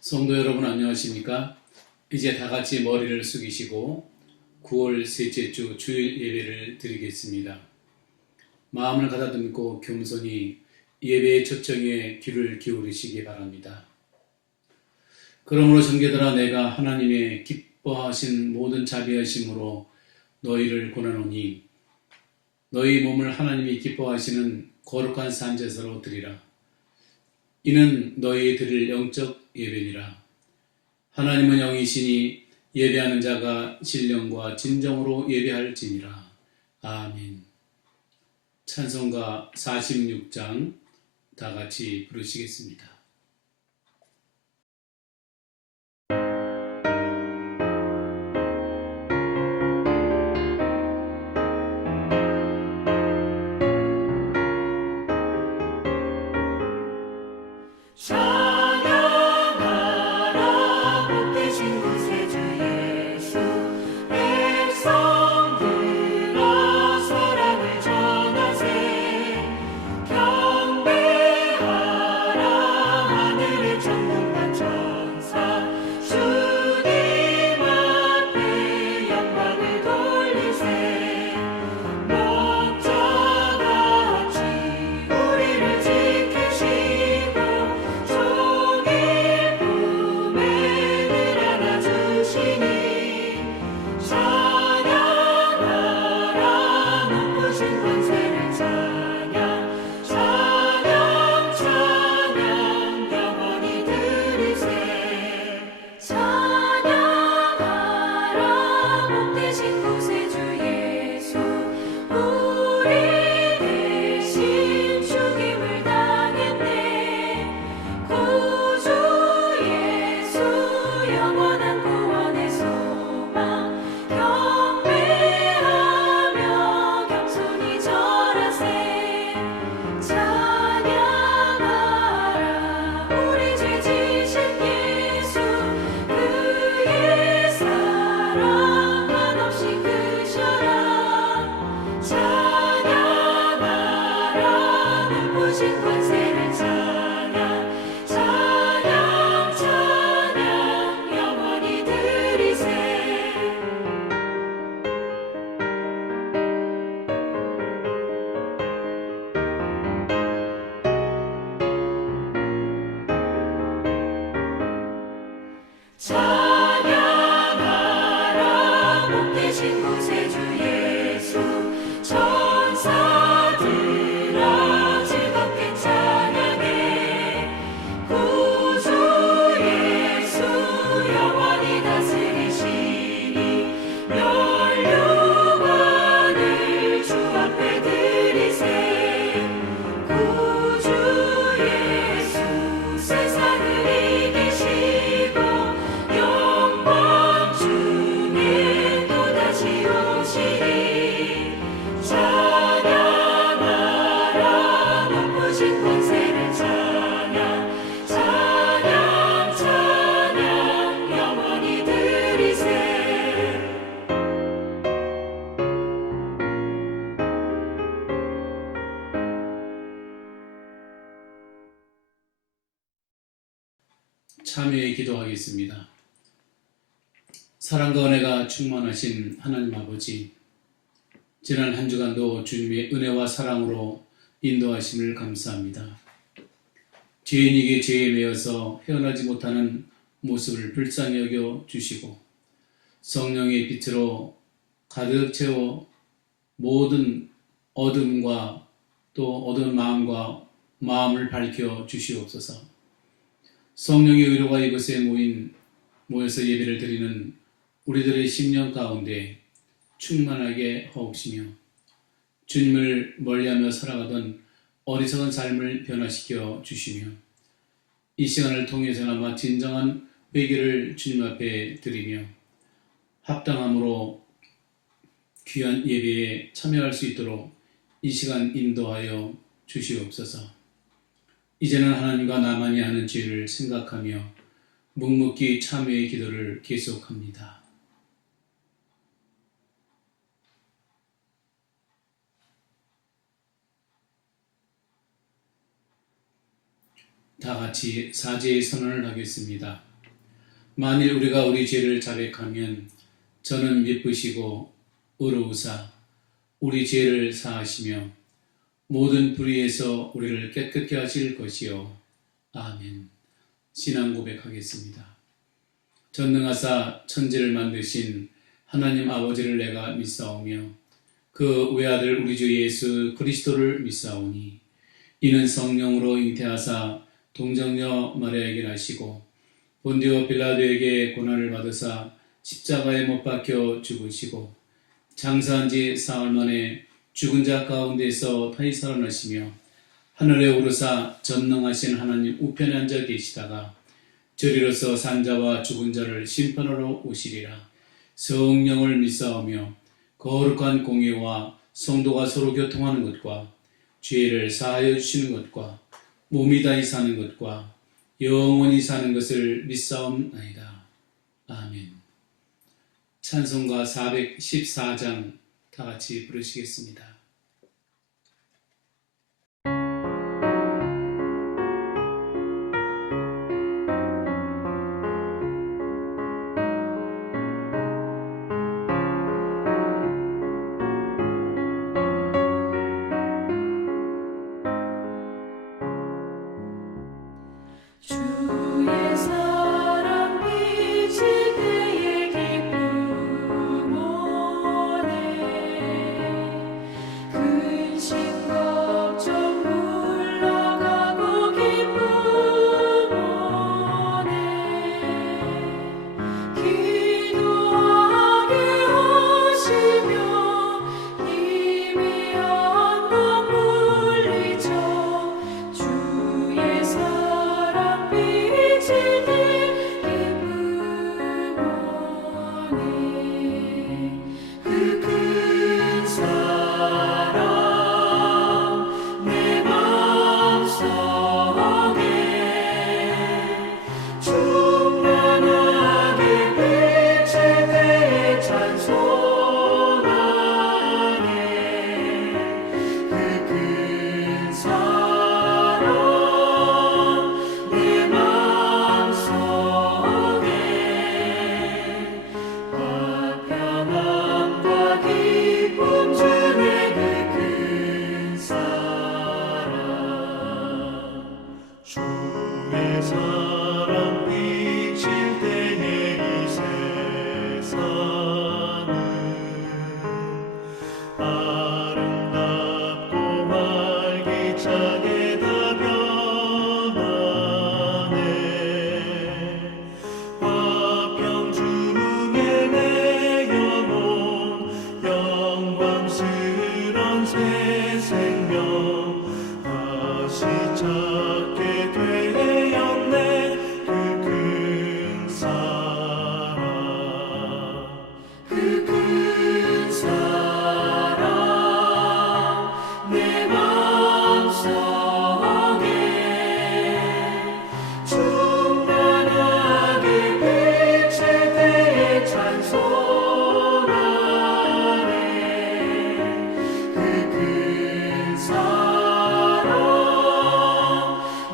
성도 여러분 안녕하십니까? 이제 다 같이 머리를 숙이시고 9월 셋째 주 주일 예배를 드리겠습니다. 마음을 가다듬고 겸손히 예배의 초청에 귀를 기울이시기 바랍니다. 그러므로 형제들아, 내가 하나님의 기뻐하신 모든 자비하심으로 너희를 권하노니 너희 몸을 하나님이 기뻐하시는 거룩한 산제사로 드리라. 이는 너희 드릴 영적 예배니라. 하나님은 영이시니 예배하는 자가 신령과 진정으로 예배할지니라. 아멘. 찬송가 46장 다 같이 부르시겠습니다. 참여의 기도하겠습니다. 사랑과 은혜가 충만하신 하나님 아버지, 지난 한 주간도 주님의 은혜와 사랑으로 인도하심을 감사합니다. 죄인에게 죄에 매여서 헤어나지 못하는 모습을 불쌍히 여겨 주시고 성령의 빛으로 가득 채워 모든 어둠과 또 어두운 마음을 밝혀 주시옵소서. 성령의 의로가 이곳에 모여서 예배를 드리는 우리들의 심령 가운데 충만하게 허옵시며 주님을 멀리하며 살아가던 어리석은 삶을 변화시켜 주시며 이 시간을 통해서나마 진정한 회개를 주님 앞에 드리며 합당함으로 귀한 예배에 참여할 수 있도록 이 시간 인도하여 주시옵소서. 이제는 하나님과 나만이 하는 죄를 생각하며 묵묵히 참회의 기도를 계속합니다. 다 같이 사죄의 선언을 하겠습니다. 만일 우리가 우리 죄를 자백하면 저는 미쁘시고 의로우사 우리 죄를 사하시며 모든 불의에서 우리를 깨끗게 하실 것이요. 아멘. 신앙 고백하겠습니다. 전능하사 천지를 만드신 하나님 아버지를 내가 믿사오며 그 외아들 우리 주 예수 그리스도를 믿사오니 이는 성령으로 잉태하사 동정녀 마리아에게 나시고 본디오 빌라도에게 고난을 받으사 십자가에 못 박혀 죽으시고 장사한 지 사흘 만에 죽은 자 가운데서 다시 살아나시며 하늘에 오르사 전능하신 하나님 우편에 앉아 계시다가 저리로서 산자와 죽은 자를 심판하러 오시리라. 성령을 믿사오며 거룩한 공예와 성도가 서로 교통하는 것과 죄를 사하여 주시는 것과 몸이 다히 사는 것과 영원히 사는 것을 믿사옵나이다. 아멘. 찬송가 414장 다 같이 부르시겠습니다. 주의 사랑 비칠 때의 기쁨 오네 근심 걱정 물러가고 기쁨 오네 기도하게 하시며 희미한 밤 물리쳐 주의 사랑 비칠 때 기쁨 오네 그 큰 사랑 내 맘속에 충만하게 비칠 때에 찬송하네 그 큰 사랑 내 맘속에 화평함과 기쁨 주네 그 큰 사랑 주의 사랑 비칠 때에 이 세상은 아름답고 활기차게 다 변하네 화평 중에 내 영혼 영광스런 새 생명 다시 찾게 되었네 그 큰 사랑 그 큰 사랑 내 맘속에 충만하게 비칠 때에 찬송하네 그 큰 사랑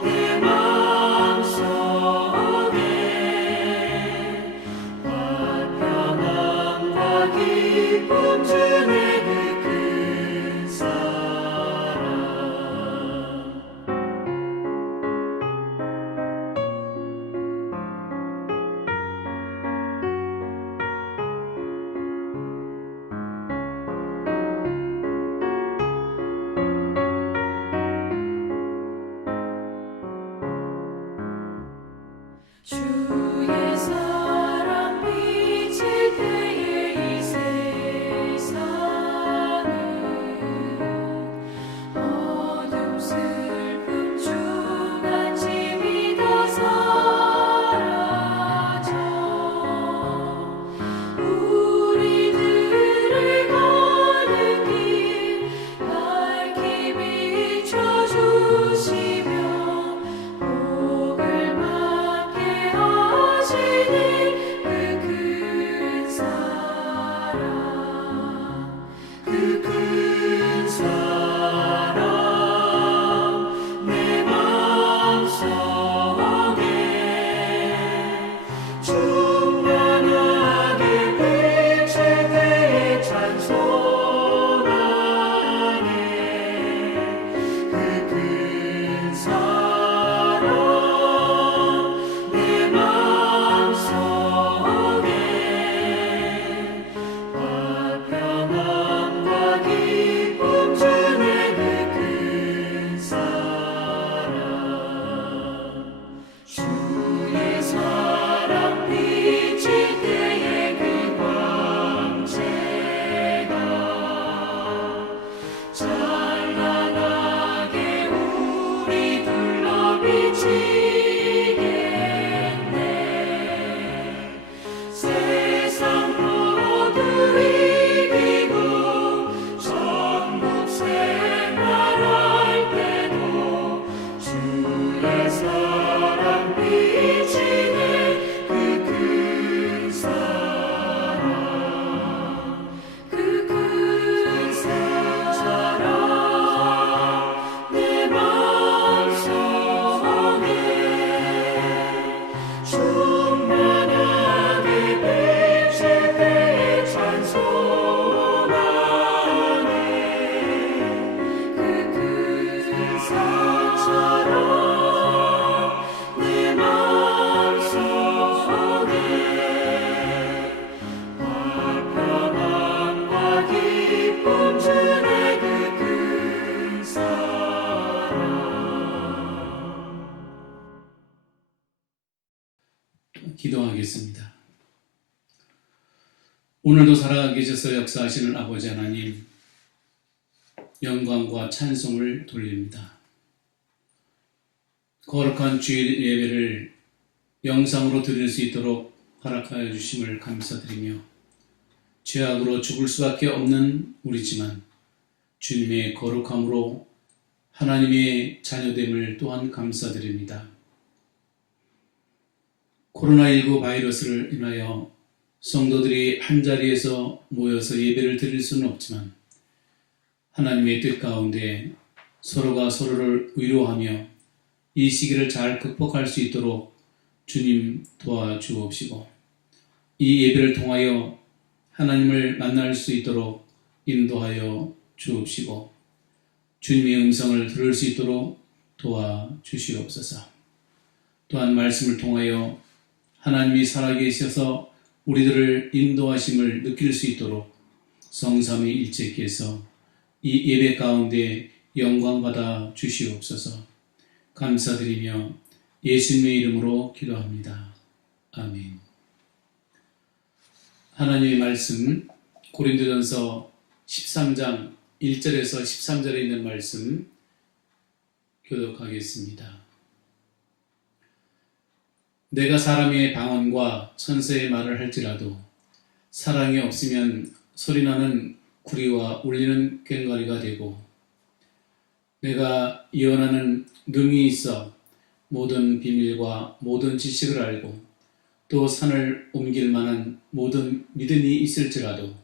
내 맘속에 화평함과 기쁨 주네 그 큰 사랑 주의 사랑 비칠 때에 이 세상은 어둠 슬픔 주간짐이 다 사라져 우리들을 가는 길 밝히 비춰주시며 복을 받게 하시니 그 큰 사랑 그 큰 사랑 내 맘속에 기도하겠습니다. 오늘도 살아계셔서 역사하시는 아버지 하나님, 영광과 찬송을 돌립니다. 거룩한 주일 예배를 영상으로 드릴 수 있도록 허락하여 주심을 감사드리며, 죄악으로 죽을 수밖에 없는 우리지만 주님의 거룩함으로 하나님의 자녀됨을 또한 감사드립니다. 코로나19 바이러스를 인하여 성도들이 한자리에서 모여서 예배를 드릴 수는 없지만 하나님의 뜻 가운데 서로가 서로를 위로하며 이 시기를 잘 극복할 수 있도록 주님 도와주옵시고, 이 예배를 통하여 하나님을 만날 수 있도록 인도하여 주옵시고, 주님의 음성을 들을 수 있도록 도와주시옵소서. 또한 말씀을 통하여 하나님이 살아계셔서 우리들을 인도하심을 느낄 수 있도록 성삼위일체께서 이 예배 가운데 영광받아 주시옵소서. 감사드리며 예수님의 이름으로 기도합니다. 아멘. 하나님의 말씀, 고린도전서 13장 1절에서 13절에 있는 말씀 교독하겠습니다. 내가 사람의 방언과 천사의 말을 할지라도 사랑이 없으면 소리나는 구리와 울리는 꽹과리가 되고, 내가 예언하는 능이 있어 모든 비밀과 모든 지식을 알고 또 산을 옮길 만한 모든 믿음이 있을지라도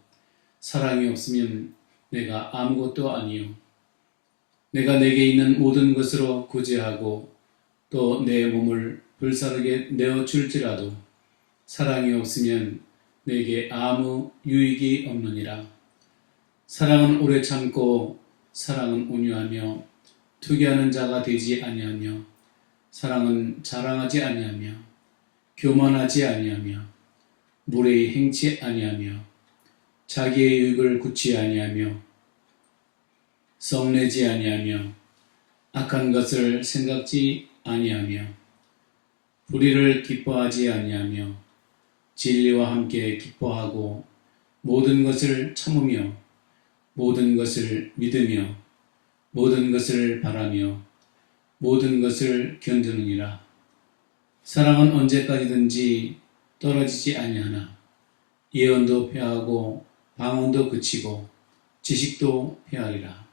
사랑이 없으면 내가 아무것도 아니요, 내가 내게 있는 모든 것으로 구제하고 또 내 몸을 불사르게 내어줄지라도 사랑이 없으면 내게 아무 유익이 없느니라. 사랑은 오래 참고 사랑은 온유하며 투기하는 자가 되지 아니하며, 사랑은 자랑하지 아니하며 교만하지 아니하며 무례히 행치 아니하며 자기의 유익을 굳지 아니하며 성내지 아니하며 악한 것을 생각지 아니하며 불의를 기뻐하지 아니하며 진리와 함께 기뻐하고 모든 것을 참으며 모든 것을 믿으며 모든 것을 바라며 모든 것을 견디느니라. 사랑은 언제까지든지 떨어지지 아니하나 예언도 패하고 방언도 그치고 지식도 패하리라.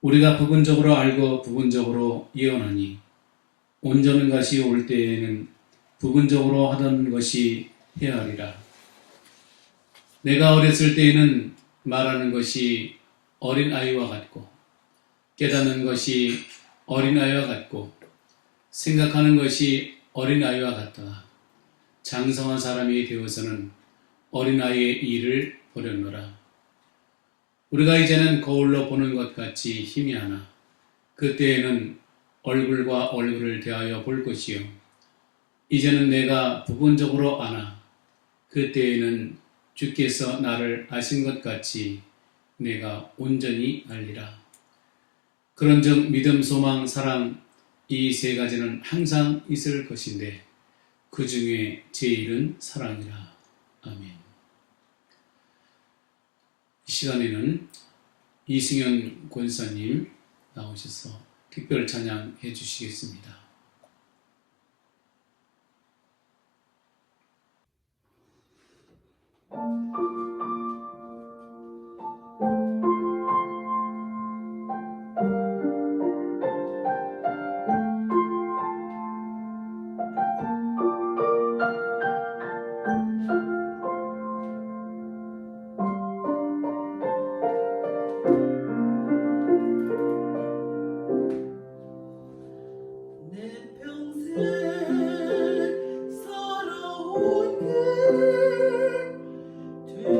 우리가 부분적으로 알고 부분적으로 예언하니 온전한 것이 올 때에는 부분적으로 하던 것이 패하리라. 내가 어렸을 때에는 말하는 것이 어린아이와 같고 깨닫는 것이 어린아이와 같고 생각하는 것이 어린아이와 같다가 장성한 사람이 되어서는 어린아이의 일을 버렸노라. 우리가 이제는 거울로 보는 것 같이 희미하나 그때에는 얼굴과 얼굴을 대하여 볼 것이요, 이제는 내가 부분적으로 아나 그때에는 주께서 나를 아신 것 같이 내가 온전히 알리라. 그런즉 믿음, 소망, 사랑 이 세 가지는 항상 있을 것인데 그 중에 제일은 사랑이라. 아멘. 이 시간에는 이승현 권사님 나오셔서 특별 찬양 해주시겠습니다. 살아온 길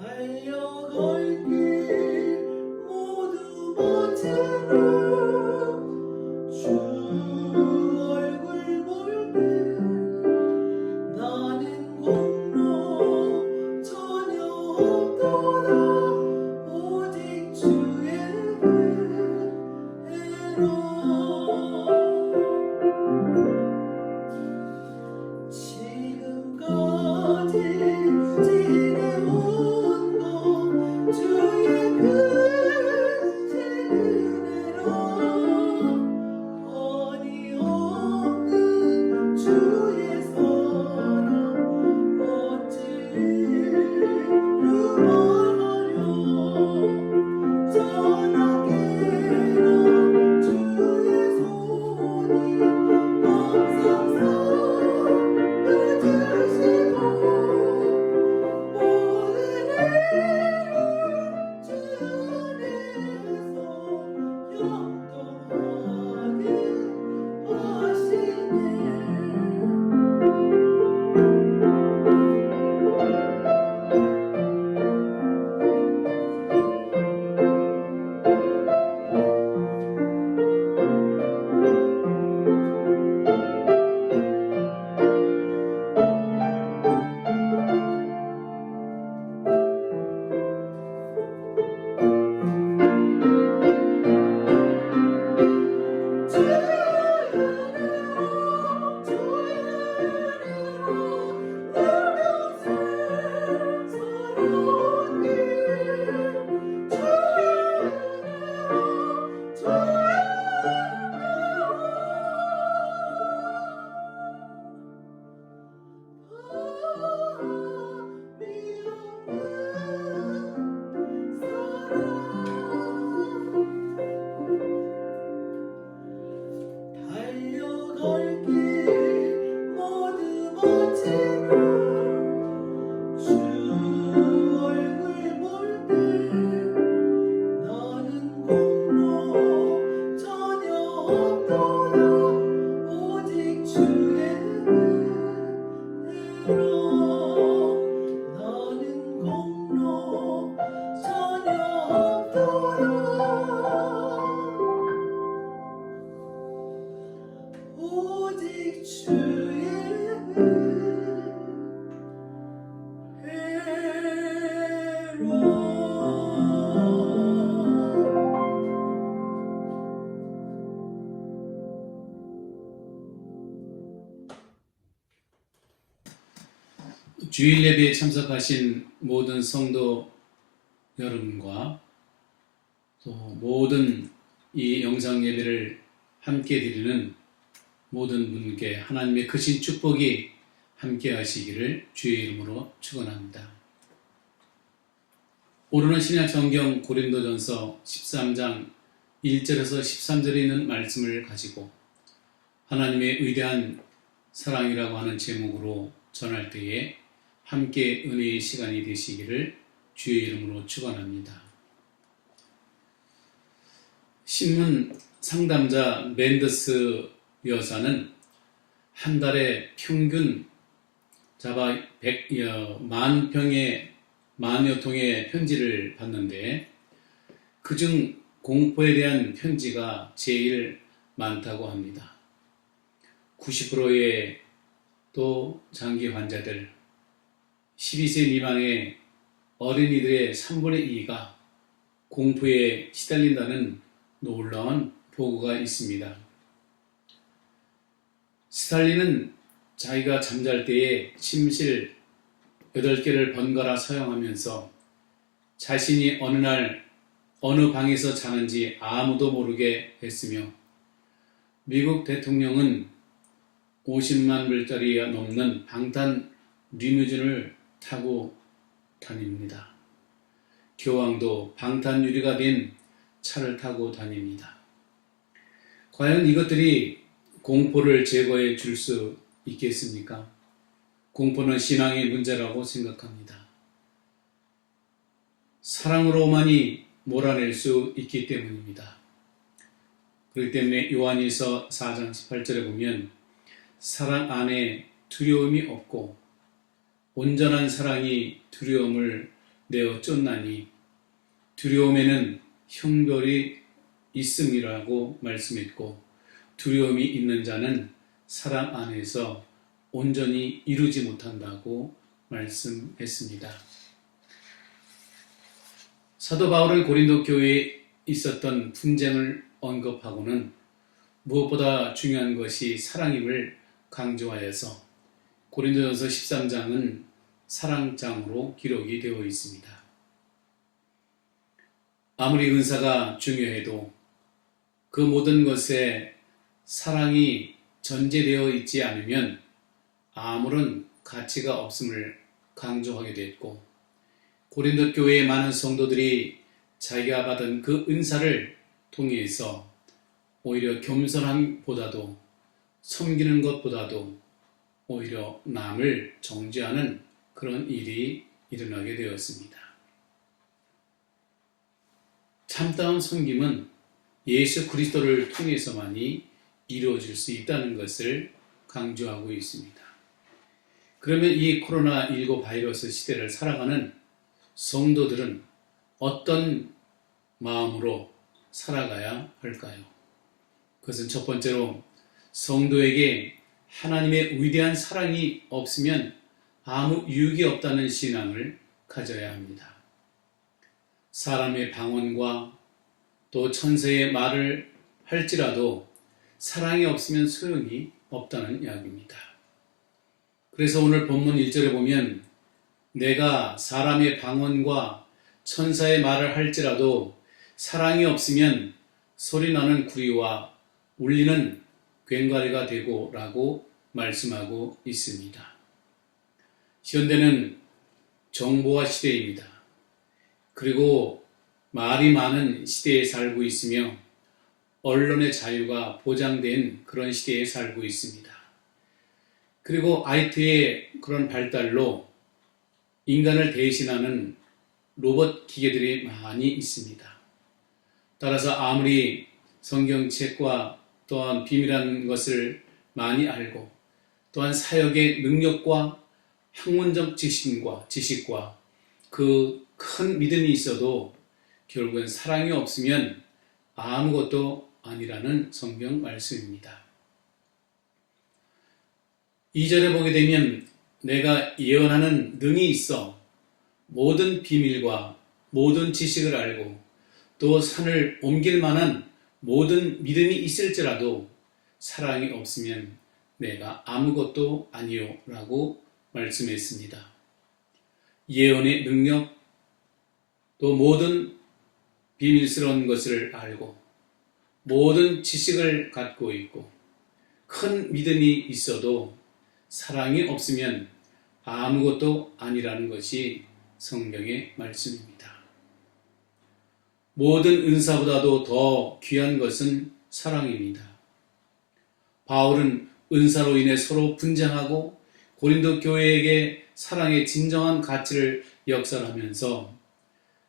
달려갈 길 모두 마치고 주 얼굴 볼 때 나는 공로 전혀 없도다 오직 주의 은혜로 지금까지 지내온 것 주의 크신 은혜로 번이 없는 주의 사랑 어찌로 말하려 전하게나 주의 손이 항상 붙으시고 모든 일을 주 안에서 영통하게 하시네. 달려갈 길 모두 마치고 주 얼굴 볼 때 나는 공로 전혀 없도다 오직 주의 은혜로 나는 공로 전혀 없도다 오직 주의 주일 예배에 참석하신 모든 성도 여러분과 또 모든 이 영상 예배를 함께 드리는 모든 분께 하나님의 크신 축복이 함께 하시기를 주의 이름으로 축원합니다. 오늘은 신약 성경 고린도전서 13장 1절에서 13절에 있는 말씀을 가지고 하나님의 위대한 사랑이라고 하는 제목으로 전할 때에 함께 은혜의 시간이 되시기를 주의 이름으로 축원합니다. 신문 상담자 멘더스 여사는 한 달에 평균 만여 통의 편지를 받는데 그중 공포에 대한 편지가 제일 많다고 합니다. 90%의 또 장기 환자들, 12세 미만의 어린이들의 3분의 2가 공포에 시달린다는 놀라운 보고가 있습니다. 스탈린은 자기가 잠잘 때에 침실 8개를 번갈아 사용하면서 자신이 어느 날 어느 방에서 자는지 아무도 모르게 했으며 미국 대통령은 50만 불짜리 넘는 방탄 리무진을 타고 다닙니다. 교황도 방탄 유리가 된 차를 타고 다닙니다. 과연 이것들이 공포를 제거해 줄 수 있겠습니까? 공포는 신앙의 문제라고 생각합니다. 사랑으로만이 몰아낼 수 있기 때문입니다. 그렇기 때문에 요한일서 4장 18절에 보면 사랑 안에 두려움이 없고 온전한 사랑이 두려움을 내어 쫓나니 두려움에는 형벌이 있음이라고 말씀했고 두려움이 있는 자는 사랑 안에서 온전히 이루지 못한다고 말씀했습니다. 사도 바울은 고린도 교회에 있었던 분쟁을 언급하고는 무엇보다 중요한 것이 사랑임을 강조하여서 고린도전서 13장은 사랑장으로 기록이 되어 있습니다. 아무리 은사가 중요해도 그 모든 것에 사랑이 전제되어 있지 않으면 아무런 가치가 없음을 강조하게 됐고 고린도 교회의 많은 성도들이 자기가 받은 그 은사를 통해서 오히려 겸손함보다도 섬기는 것보다도 오히려 남을 정죄하는 그런 일이 일어나게 되었습니다. 참다운 섬김은 예수 그리스도를 통해서만이 이루어질 수 있다는 것을 강조하고 있습니다. 그러면 이 코로나19 바이러스 시대를 살아가는 성도들은 어떤 마음으로 살아가야 할까요? 그것은 첫 번째로 성도에게 하나님의 위대한 사랑이 없으면 아무 유익이 없다는 신앙을 가져야 합니다. 사람의 방언과 또 천사의 말을 할지라도 사랑이 없으면 소용이 없다는 이야기입니다. 그래서 오늘 본문 1절에 보면 내가 사람의 방언과 천사의 말을 할지라도 사랑이 없으면 소리나는 구리와 울리는 괭과리가 되고 라고 말씀하고 있습니다. 현대는 정보화 시대입니다. 그리고 말이 많은 시대에 살고 있으며 언론의 자유가 보장된 그런 시대에 살고 있습니다. 그리고 IT의 그런 발달로 인간을 대신하는 로봇 기계들이 많이 있습니다. 따라서 아무리 성경책과 또한 비밀한 것을 많이 알고 또한 사역의 능력과 학문적 지식과 그 큰 믿음이 있어도 결국은 사랑이 없으면 아무것도 아니라는 성경 말씀입니다. 2절에 보게 되면 내가 예언하는 능이 있어 모든 비밀과 모든 지식을 알고 또 산을 옮길 만한 모든 믿음이 있을지라도 사랑이 없으면 내가 아무것도 아니요 라고 말씀했습니다. 예언의 능력 또 모든 비밀스러운 것을 알고 모든 지식을 갖고 있고 큰 믿음이 있어도 사랑이 없으면 아무것도 아니라는 것이 성경의 말씀입니다. 모든 은사보다도 더 귀한 것은 사랑입니다. 바울은 은사로 인해 서로 분쟁하고 고린도 교회에게 사랑의 진정한 가치를 역설하면서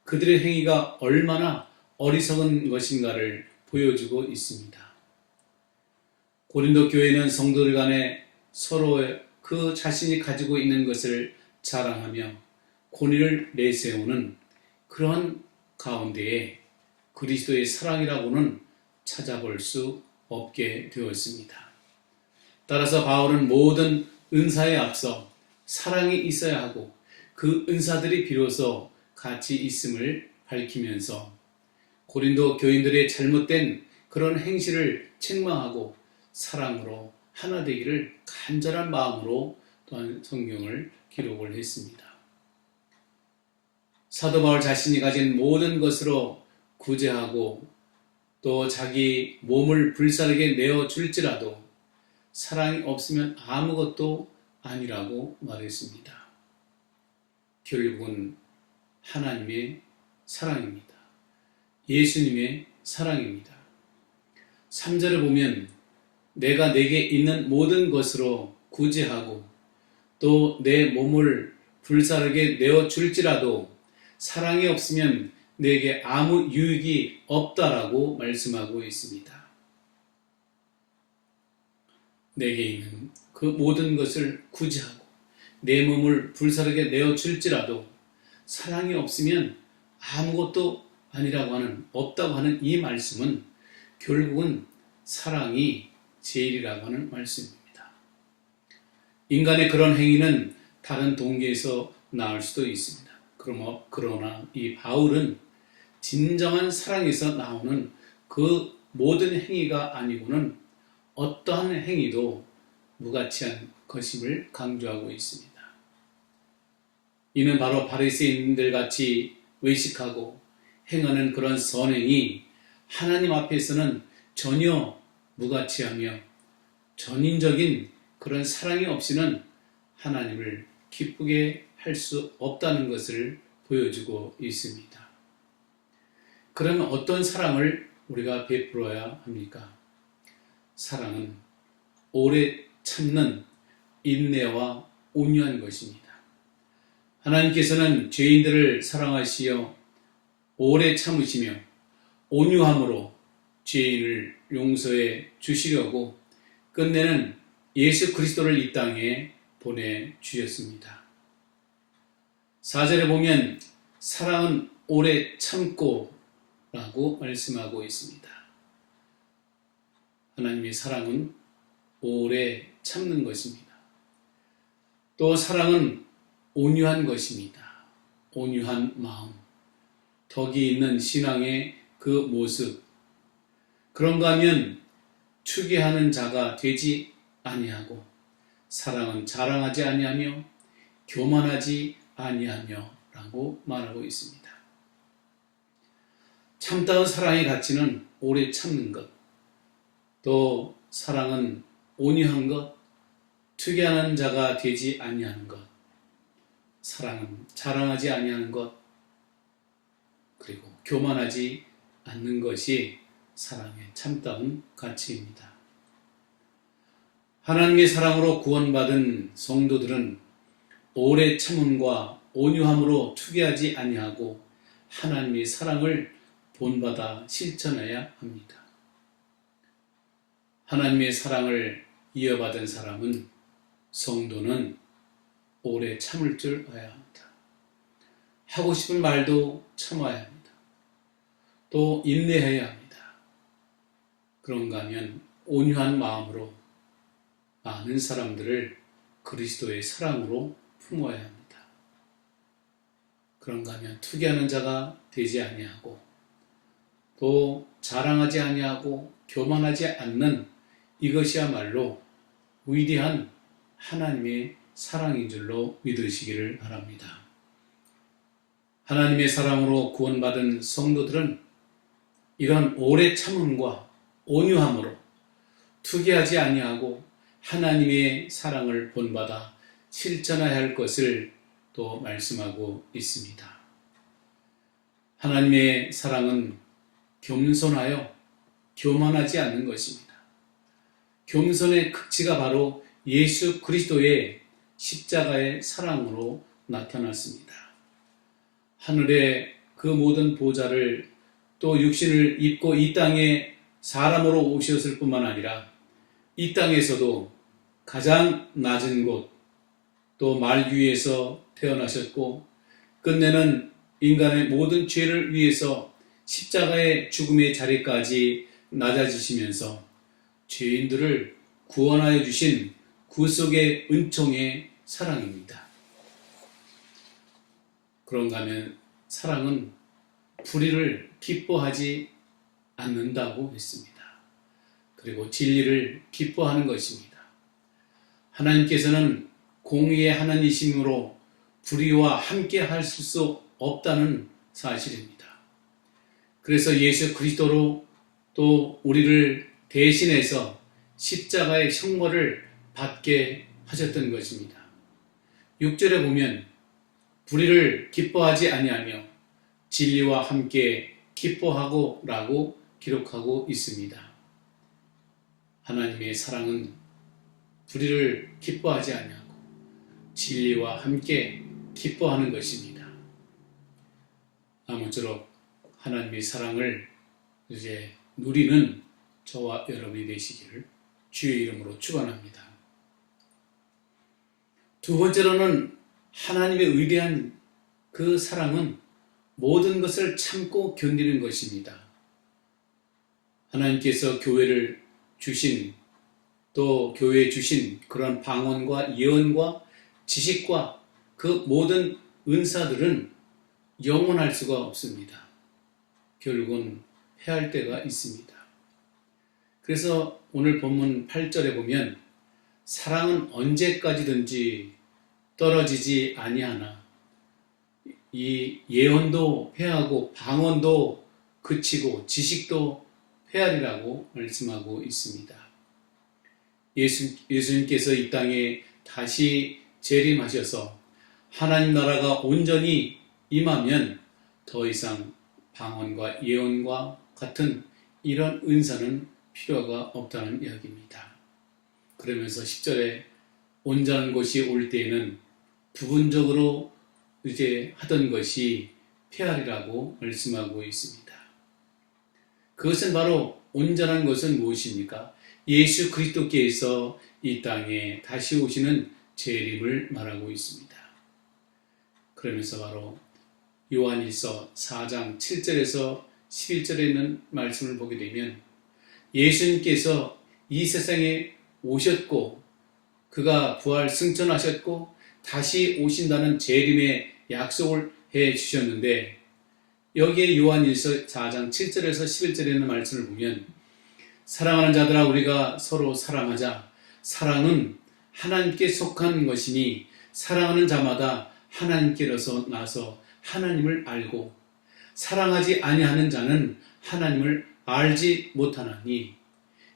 그들의 행위가 얼마나 어리석은 것인가를 보여주고 있습니다. 고린도 교회는 성도들 간에 서로 그 자신이 가지고 있는 것을 자랑하며 권위를 내세우는 그런 가운데에 그리스도의 사랑이라고는 찾아볼 수 없게 되었습니다. 따라서 바울은 모든 은사에 앞서 사랑이 있어야 하고 그 은사들이 비로소 가치 있음을 밝히면서 고린도 교인들의 잘못된 그런 행실을 책망하고 사랑으로 하나 되기를 간절한 마음으로 또한 성경을 기록을 했습니다. 사도 바울 자신이 가진 모든 것으로 구제하고 또 자기 몸을 불사르게 내어줄지라도 사랑이 없으면 아무것도 아니라고 말했습니다. 결국은 하나님의 사랑입니다. 예수님의 사랑입니다. 3절을 보면 내가 내게 있는 모든 것으로 구제하고 또 내 몸을 불사르게 내어줄지라도 사랑이 없으면 내게 아무 유익이 없다라고 말씀하고 있습니다. 내게 있는 그 모든 것을 구제하고 내 몸을 불사르게 내어줄지라도 사랑이 없으면 아무것도 아니라고 하는, 없다고 하는 이 말씀은 결국은 사랑이 제일이라고 하는 말씀입니다. 인간의 그런 행위는 다른 동기에서 나올 수도 있습니다. 그러나 이 바울은 진정한 사랑에서 나오는 그 모든 행위가 아니고는 어떠한 행위도 무가치한 것임을 강조하고 있습니다. 이는 바로 바리새인들 같이 외식하고 행하는 그런 선행이 하나님 앞에서는 전혀 무가치하며 전인적인 그런 사랑이 없이는 하나님을 기쁘게 할 수 없다는 것을 보여주고 있습니다. 그러면 어떤 사랑을 우리가 베풀어야 합니까? 사랑은 오래 참는 인내와 온유한 것입니다. 하나님께서는 죄인들을 사랑하시어 오래 참으시며 온유함으로 죄인을 용서해 주시려고 끝내는 예수 그리스도를 이 땅에 보내주셨습니다. 4절에 보면 사랑은 오래 참고 라고 말씀하고 있습니다. 하나님의 사랑은 오래 참는 것입니다. 또 사랑은 온유한 것입니다. 온유한 마음, 덕이 있는 신앙의 그 모습. 그런가 하면 추계하는 자가 되지 아니하고 사랑은 자랑하지 아니하며 교만하지 아니하며 라고 말하고 있습니다. 참다운 사랑의 가치는 오래 참는 것, 또 사랑은 온유한 것, 투기하는 자가 되지 아니하는 것, 사랑은 자랑하지 아니하는 것, 그리고 교만하지 않는 것이 사랑의 참다운 가치입니다. 하나님의 사랑으로 구원받은 성도들은 오래 참음과 온유함으로 투기하지 아니하고 하나님의 사랑을 본받아 실천해야 합니다. 하나님의 사랑을 이어받은 사람은, 성도는 오래 참을 줄 알아야 합니다. 하고 싶은 말도 참아야 합니다. 또 인내해야 합니다. 그런가 하면 온유한 마음으로 많은 사람들을 그리스도의 사랑으로 품어야 합니다. 그런가 하면 투기하는 자가 되지 아니하고 또 자랑하지 아니하고 교만하지 않는 이것이야말로 위대한 하나님의 사랑인 줄로 믿으시기를 바랍니다. 하나님의 사랑으로 구원받은 성도들은 이런 오래 참음과 온유함으로 투기하지 아니하고 하나님의 사랑을 본받아 실천해야 할 것을 또 말씀하고 있습니다. 하나님의 사랑은 겸손하여 교만하지 않는 것입니다. 겸손의 극치가 바로 예수 그리스도의 십자가의 사랑으로 나타났습니다. 하늘의 그 모든 보좌를 또 육신을 입고 이 땅에 사람으로 오셨을 뿐만 아니라 이 땅에서도 가장 낮은 곳, 또 말 위에서 태어나셨고 끝내는 인간의 모든 죄를 위해서 십자가의 죽음의 자리까지 낮아지시면서 죄인들을 구원하여 주신 구속의 은총의 사랑입니다. 그런가 하면 사랑은 불의를 기뻐하지 않는다고 했습니다. 그리고 진리를 기뻐하는 것입니다. 하나님께서는 공의의 하나님이심으로 불의와 함께 하실 수 없다는 사실입니다. 그래서 예수 그리스도로 또 우리를 대신해서 십자가의 형벌을 받게 하셨던 것입니다. 6절에 보면 불의를 기뻐하지 아니하며 진리와 함께 기뻐하고 라고 기록하고 있습니다. 하나님의 사랑은 불의를 기뻐하지 아니하고 진리와 함께 기뻐하는 것입니다. 아무쪼록 하나님의 사랑을 이제 누리는 저와 여러분이 되시기를 주의 이름으로 축원합니다. 두 번째로는 하나님의 위대한 그 사랑은 모든 것을 참고 견디는 것입니다. 하나님께서 교회를 주신 또 교회에 주신 그런 방언과 예언과 지식과 그 모든 은사들은 영원할 수가 없습니다. 결국은 패할 때가 있습니다. 그래서 오늘 본문 8절에 보면 사랑은 언제까지든지 떨어지지 아니하나 이 예언도 패하고 방언도 그치고 지식도 패하리라고 말씀하고 있습니다. 예수님께서 이 땅에 다시 재림하셔서 하나님 나라가 온전히 임하면 더 이상 방언과 예언과 같은 이런 은사는 필요가 없다는 이야기입니다. 그러면서 10절에 온전한 것이 올 때에는 부분적으로 이제 하던 것이 폐하리라고 말씀하고 있습니다. 그것은 바로 온전한 것은 무엇입니까? 예수 그리스도께서 이 땅에 다시 오시는 재림을 말하고 있습니다. 그러면서 바로 요한일서 4장 7절에서 11절에 있는 말씀을 보게 되면 예수님께서 이 세상에 오셨고 그가 부활 승천하셨고 다시 오신다는 재림의 약속을 해 주셨는데 여기에 요한일서 4장 7절에서 11절에 있는 말씀을 보면 사랑하는 자들아 우리가 서로 사랑하자. 사랑은 하나님께 속한 것이니 사랑하는 자마다 하나님께로서 나서 하나님을 알고 사랑하지 아니하는 자는 하나님을 알지 못하나니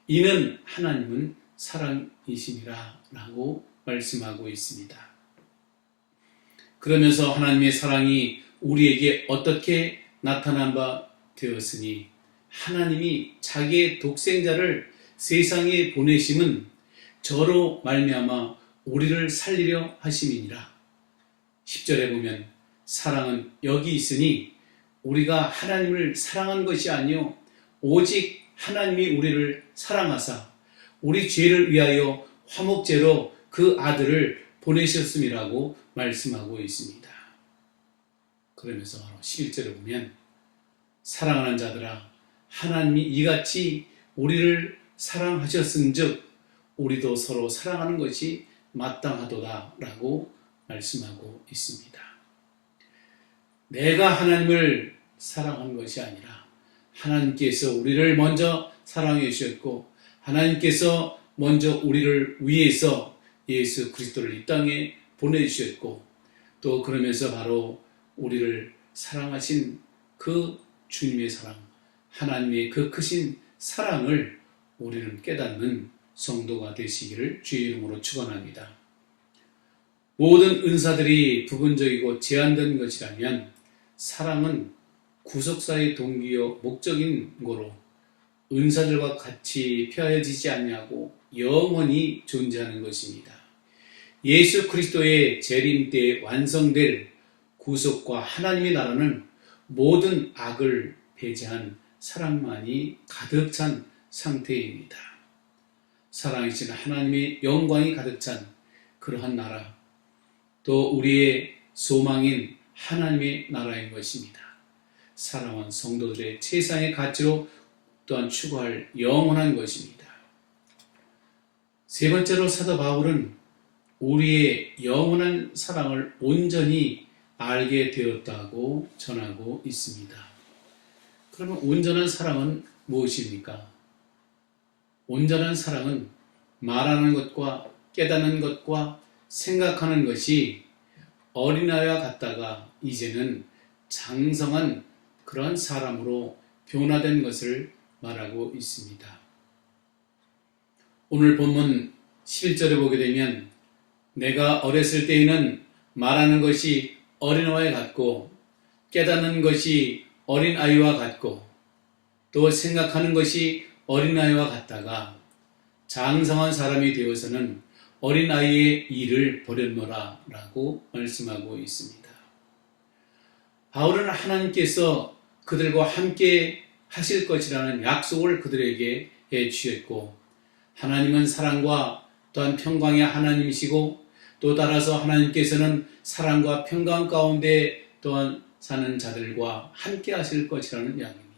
이는 하나님은 사랑이시니라 라고 말씀하고 있습니다. 그러면서 하나님의 사랑이 우리에게 어떻게 나타난 바 되었으니 하나님이 자기의 독생자를 세상에 보내심은 저로 말미암아 우리를 살리려 하심이니라. 10절에 보면 사랑은 여기 있으니 우리가 하나님을 사랑한 것이 아니요 오직 하나님이 우리를 사랑하사 우리 죄를 위하여 화목제로 그 아들을 보내셨음이라고 말씀하고 있습니다. 그러면서 11절에 보면 사랑하는 자들아 하나님이 이같이 우리를 사랑하셨은즉 우리도 서로 사랑하는 것이 마땅하도다 라고 말씀하고 있습니다. 내가 하나님을 사랑한 것이 아니라 하나님께서 우리를 먼저 사랑해 주셨고 하나님께서 먼저 우리를 위해서 예수 그리스도를 이 땅에 보내주셨고 또 그러면서 바로 우리를 사랑하신 그 주님의 사랑 하나님의 그 크신 사랑을 우리는 깨닫는 성도가 되시기를 주의 이름으로 축원합니다. 모든 은사들이 부분적이고 제한된 것이라면 사랑은 구속사의 동기요 목적인 거로 은사들과 같이 펴여지지 않냐고 영원히 존재하는 것입니다. 예수 그리스도의 재림 때에 완성될 구속과 하나님의 나라는 모든 악을 배제한 사랑만이 가득 찬 상태입니다. 사랑이신 하나님의 영광이 가득 찬 그러한 나라, 또 우리의 소망인 하나님의 나라인 것입니다. 사랑하는 성도들의 최상의 가치로 또한 추구할 영원한 것입니다. 세 번째로 사도 바울은 우리의 영원한 사랑을 온전히 알게 되었다고 전하고 있습니다. 그러면 온전한 사랑은 무엇입니까? 온전한 사랑은 말하는 것과 깨닫는 것과 생각하는 것이 어린아이와 같다가 이제는 장성한 그런 사람으로 변화된 것을 말하고 있습니다. 오늘 본문 11절에 보게 되면 내가 어렸을 때에는 말하는 것이 어린아이와 같고 깨닫는 것이 어린아이와 같고 또 생각하는 것이 어린아이와 같다가 장성한 사람이 되어서는 어린아이의 일을 버렸노라 라고 말씀하고 있습니다. 바울은 하나님께서 그들과 함께 하실 것이라는 약속을 그들에게 해 주셨고 하나님은 사랑과 또한 평강의 하나님이시고 또 따라서 하나님께서는 사랑과 평강 가운데 또한 사는 자들과 함께 하실 것이라는 이야기입니다.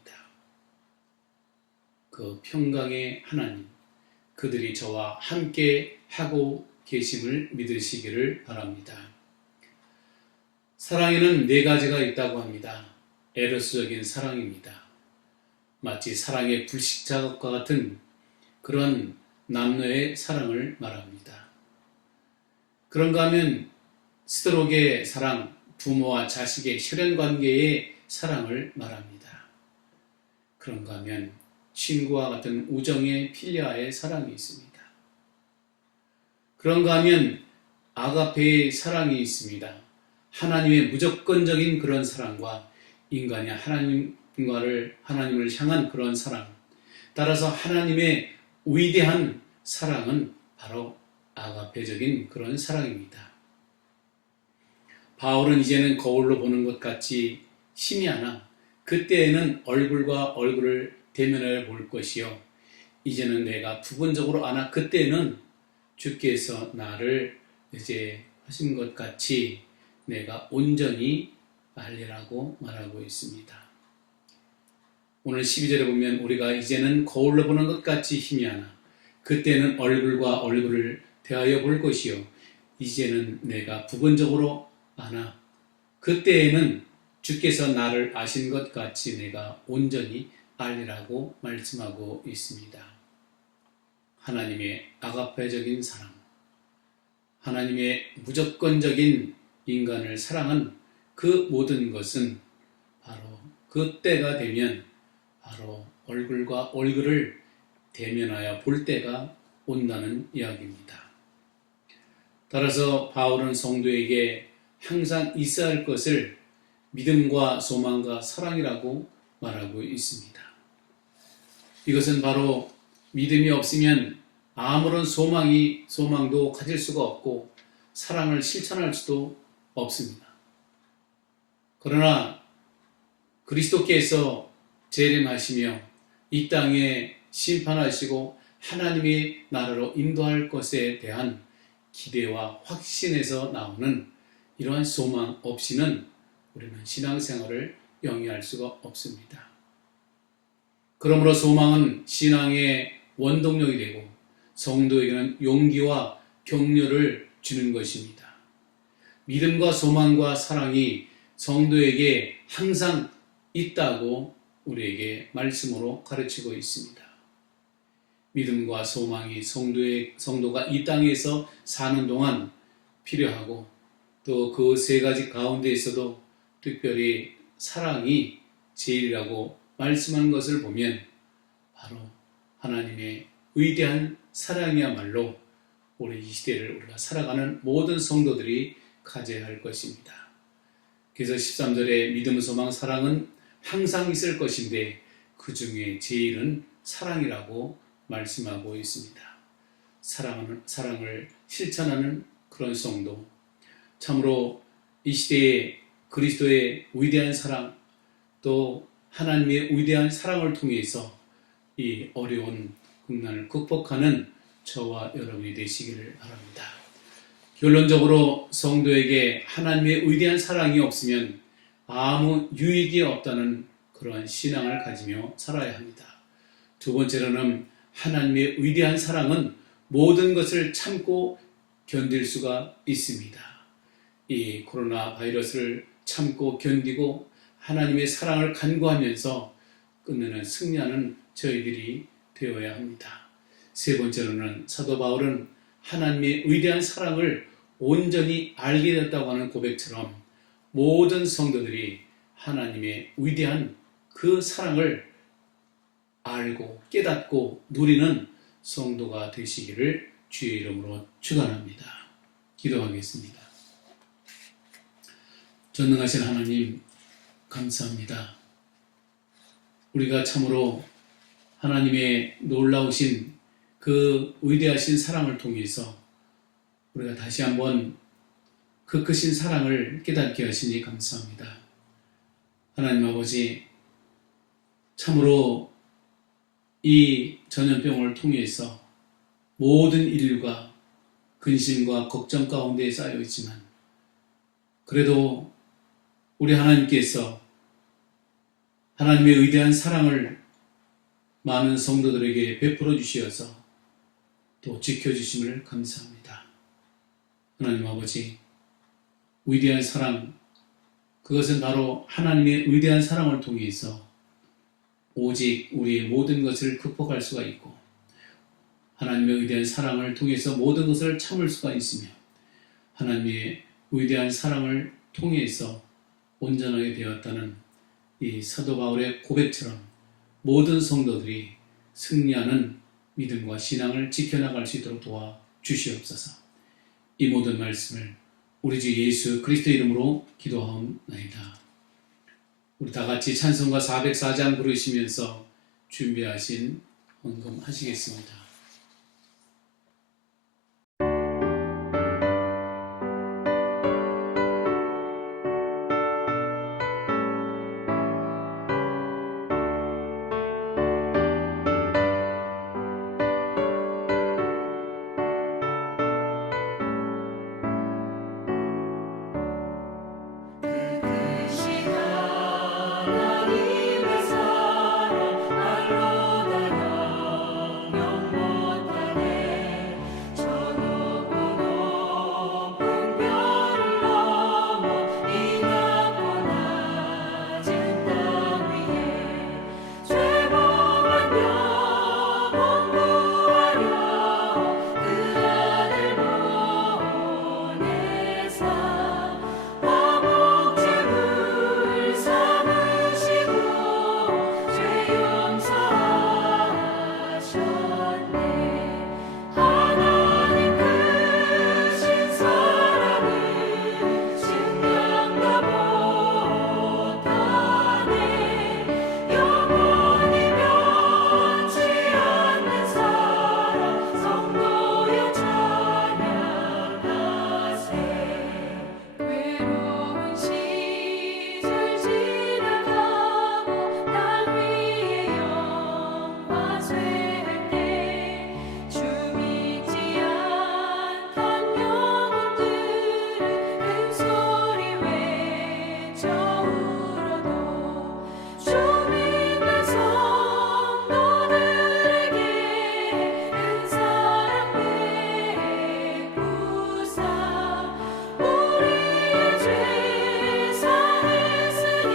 그 평강의 하나님, 그들이 저와 함께 하고 계심을 믿으시기를 바랍니다. 사랑에는 네 가지가 있다고 합니다. 에로스적인 사랑입니다. 마치 사랑의 불식작업과 같은 그런 남녀의 사랑을 말합니다. 그런가 하면 스토록의 사랑, 부모와 자식의 혈연관계의 사랑을 말합니다. 그런가 하면 친구와 같은 우정의 필리아의 사랑이 있습니다. 그런가 하면 아가페의 사랑이 있습니다. 하나님의 무조건적인 그런 사랑과 인간이 하나님을 향한 그런 사랑, 따라서 하나님의 위대한 사랑은 바로 아가페적인 그런 사랑입니다. 바울은 이제는 거울로 보는 것 같이 희미하나 그때에는 얼굴과 얼굴을 대면하여 볼 것이요 이제는 내가 부분적으로 아나 그때에는 주께서 나를 이제 하신 것 같이 내가 온전히 알리라고 말하고 있습니다. 오늘 12절에 보면 우리가 이제는 거울로 보는 것 같이 희미하나 그때는 얼굴과 얼굴을 대하여 볼 것이요 이제는 내가 부분적으로 아나 그때에는 주께서 나를 아신 것 같이 내가 온전히 알리라고 말씀하고 있습니다. 하나님의 아가페적인 사랑, 하나님의 무조건적인 인간을 사랑한 그 모든 것은 바로 그때가 되면 바로 얼굴과 얼굴을 대면하여 볼 때가 온다는 이야기입니다. 따라서 바울은 성도에게 항상 있어야 할 것을 믿음과 소망과 사랑이라고 말하고 있습니다. 이것은 바로 믿음이 없으면 아무런 소망도 가질 수가 없고 사랑을 실천할 수도 없습니다. 그러나 그리스도께서 재림하시며 이 땅에 심판하시고 하나님의 나라로 인도할 것에 대한 기대와 확신에서 나오는 이러한 소망 없이는 우리는 신앙생활을 영위할 수가 없습니다. 그러므로 소망은 신앙의 원동력이 되고 성도에게는 용기와 격려를 주는 것입니다. 믿음과 소망과 사랑이 성도에게 항상 있다고 우리에게 말씀으로 가르치고 있습니다. 믿음과 소망이 성도가 이 땅에서 사는 동안 필요하고 또 그 세 가지 가운데에서도 특별히 사랑이 제일이라고 말씀하는 것을 보면 바로 하나님의 위대한 사랑이야말로 우리 이 시대를 우리가 살아가는 모든 성도들이 가져야 할 것입니다. 그래서 13절에 믿음, 소망, 사랑은 항상 있을 것인데 그 중에 제일은 사랑이라고 말씀하고 있습니다. 사랑을 실천하는 그런 성도, 참으로 이 시대에 그리스도의 위대한 사랑 또 하나님의 위대한 사랑을 통해서 이 어려운 국난을 극복하는 저와 여러분이 되시기를 바랍니다. 결론적으로 성도에게 하나님의 위대한 사랑이 없으면 아무 유익이 없다는 그러한 신앙을 가지며 살아야 합니다. 두 번째로는 하나님의 위대한 사랑은 모든 것을 참고 견딜 수가 있습니다. 이 코로나 바이러스를 참고 견디고 하나님의 사랑을 간구하면서 끝내는 승리하는 저희들이 되어야 합니다. 세 번째로는 사도 바울은 하나님의 위대한 사랑을 온전히 알게 됐다고 하는 고백처럼 모든 성도들이 하나님의 위대한 그 사랑을 알고 깨닫고 누리는 성도가 되시기를 주의 이름으로 축원합니다. 기도하겠습니다. 전능하신 하나님 감사합니다. 우리가 참으로 하나님의 놀라우신 그 위대하신 사랑을 통해서 우리가 다시 한번 그 크신 사랑을 깨닫게 하시니 감사합니다. 하나님 아버지, 참으로 이 전염병을 통해서 모든 인류가 근심과 걱정 가운데 쌓여 있지만 그래도 우리 하나님께서 하나님의 위대한 사랑을 많은 성도들에게 베풀어 주시어서 또 지켜주심을 감사합니다. 하나님 아버지, 위대한 사랑, 그것은 바로 하나님의 위대한 사랑을 통해서 오직 우리의 모든 것을 극복할 수가 있고 하나님의 위대한 사랑을 통해서 모든 것을 참을 수가 있으며 하나님의 위대한 사랑을 통해서 온전하게 되었다는 이 사도 바울의 고백처럼 모든 성도들이 승리하는 믿음과 신앙을 지켜나갈 수 있도록 도와주시옵소서. 이 모든 말씀을 우리 주 예수 그리스도 이름으로 기도하옵나이다. 우리 다 같이 찬송가 404장 부르시면서 준비하신 헌금하시겠습니다. 하나님의 사랑 알로다 영영 못하네 저 높고 높은 별을 넘어 이 낮고 낮은 땅 위에 죄범한 영혼 구하려 그 아들 보내사 화목제물 삼으시고 죄 용서하셨네 하나님 크신 사랑은 증명다 못하네 영원히 변치 않는 사랑 성도여 찬양하세 외로운 시절 지나가고 땅 위에 영화 쇠할 때 주 믿지 않던 영혼들은 큰 소리 외쳐 울어도 주 믿는 성도들에게 큰 사랑 베푸사 우리의 죄 사했으니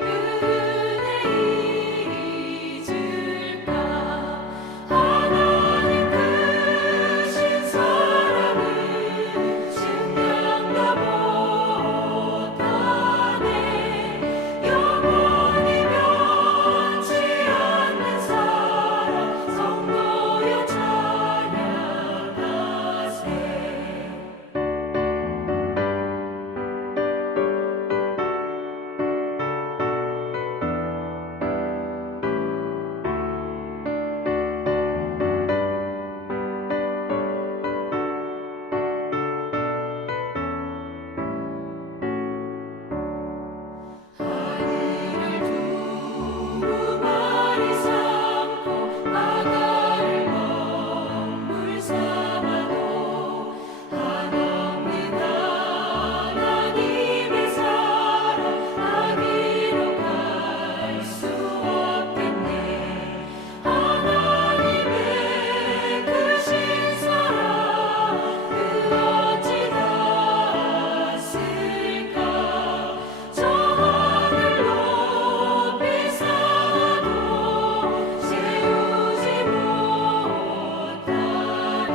그 은혜 잊을까 하나님 크신 사랑은 증명다 못하네 영원히 변치 않는 사랑 성도여 찬양하세 하늘을 두루마리 삼고 바다를 먹물 삼아도 한없는 하나님의 사랑 아기로 갈 수 없겠네 하나님의 크신 사랑 그 어찌 닿았을까 저 하늘 높이 쌓아도 세우지 못하니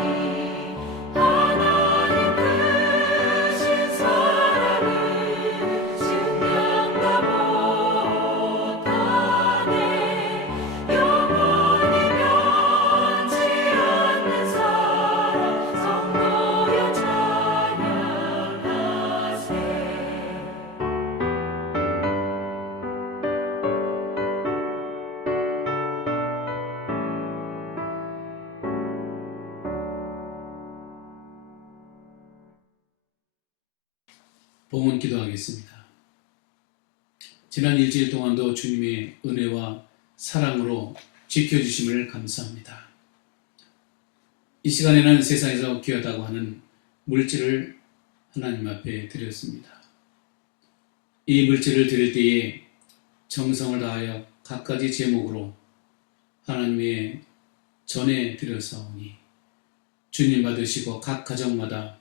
하나님 크신 사랑은 증명다 못하네 영원히 변치 않는 사랑 성도여 찬양하세 봉헌 기도하겠습니다. 지난 일주일 동안도 주님의 은혜와 사랑으로 지켜주심을 감사합니다. 이 시간에는 세상에서 귀하다고 하는 물질을 하나님 앞에 드렸습니다. 이 물질을 드릴 때에 정성을 다하여 갖가지 제목으로 하나님의 전에 드려사오니 주님 받으시고 각 가정마다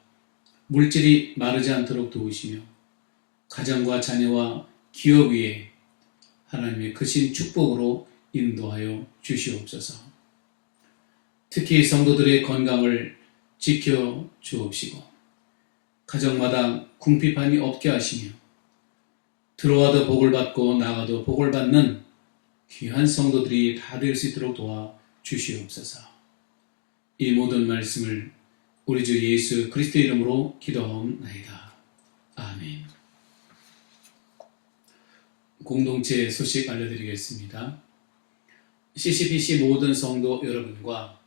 물질이 마르지 않도록 도우시며 가정과 자녀와 기업 위에 하나님의 크신 축복으로 인도하여 주시옵소서. 특히 성도들의 건강을 지켜 주옵시고 가정마다 궁핍함이 없게 하시며 들어와도 복을 받고 나가도 복을 받는 귀한 성도들이 다 될 수 있도록 도와 주시옵소서. 이 모든 말씀을 우리 주 예수 그리스도의 이름으로 기도하옵나이다. 아멘. 공동체 소식 알려드리겠습니다. CCPC 모든 성도 여러분과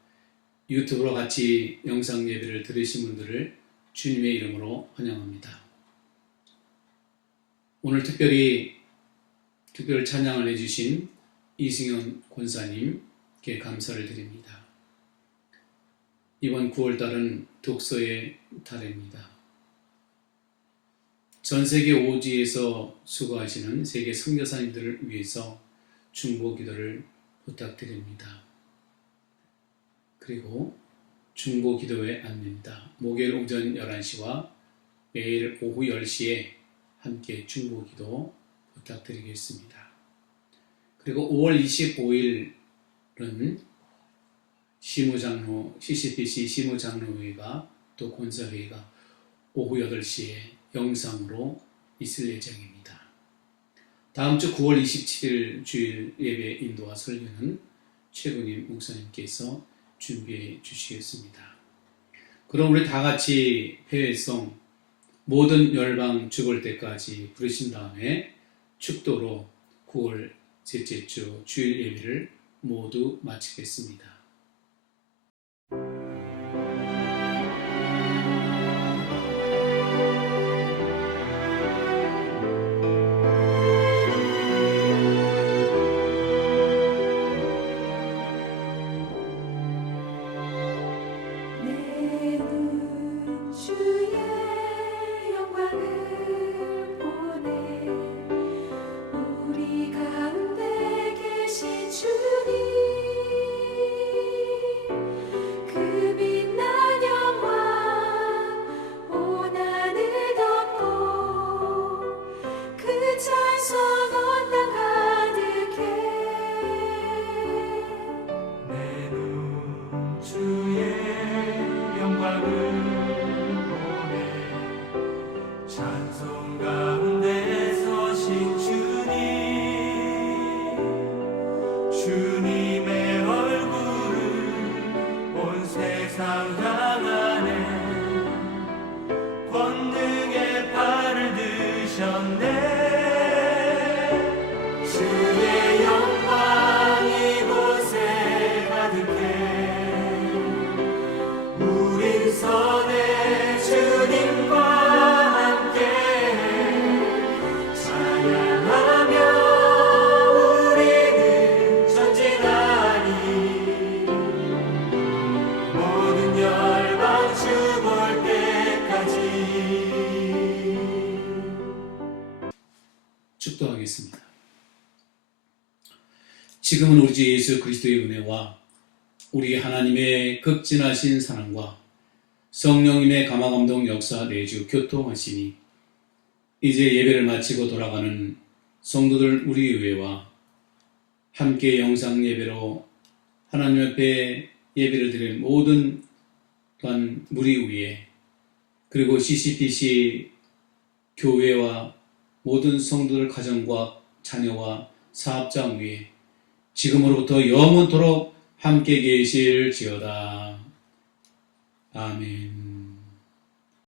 유튜브로 같이 영상 예배를 들으신 분들을 주님의 이름으로 환영합니다. 오늘 특별 찬양을 해주신 이승현 권사님께 감사를 드립니다. 이번 9월달은 독서의 달입니다. 전 세계 오지에서 수고하시는 세계 선교사님들을 위해서 중보 기도를 부탁드립니다. 그리고 중보 기도의 안내입니다. 목요일 오전 11시와 매일 오후 10시에 함께 중보 기도 부탁드리겠습니다. 그리고 5월 25일은 CCPC 시무장로회가 또 권사회가 오후 8시에 영상으로 있을 예정입니다. 다음 주 9월 27일 주일 예배 인도와 설교는 최군임 목사님께서 준비해 주시겠습니다. 그럼 우리 다 같이 회회성 모든 열방 죽을 때까지 부르신 다음에 축도로 9월 셋째 주 주일 예배를 모두 마치겠습니다. 내 눈 주의 영광을 보네 우리 가운데 계신 주님 그 빛난 영광 온 하늘 덮고 그 찬송 온 땅 가득해 내 눈 주의 영광을 보네 찬송 가운데 서신 주님의 얼굴을 온 세상 향하네 권능의 팔을 드셨네 주의 영광 이곳에 가득해 우린 선의 주님과 함께 찬양하며 우리는 전진하리 모든 열방 죽을 때까지 축도하겠습니다. 지금은 우리 주 예수 그리스도의 은혜와 우리 하나님의 극진하신 사랑과 성령님의 감화감동 역사 내주 교통하시니 이제 예배를 마치고 돌아가는 성도들 우리 의회와 함께 영상 예배로 하나님 앞에 예배를 드릴 모든 또한 무리 위에 그리고 CCPC 교회와 모든 성도들 가정과 자녀와 사업장 위에 지금으로부터 영원토록 함께 계실지어다. 아멘.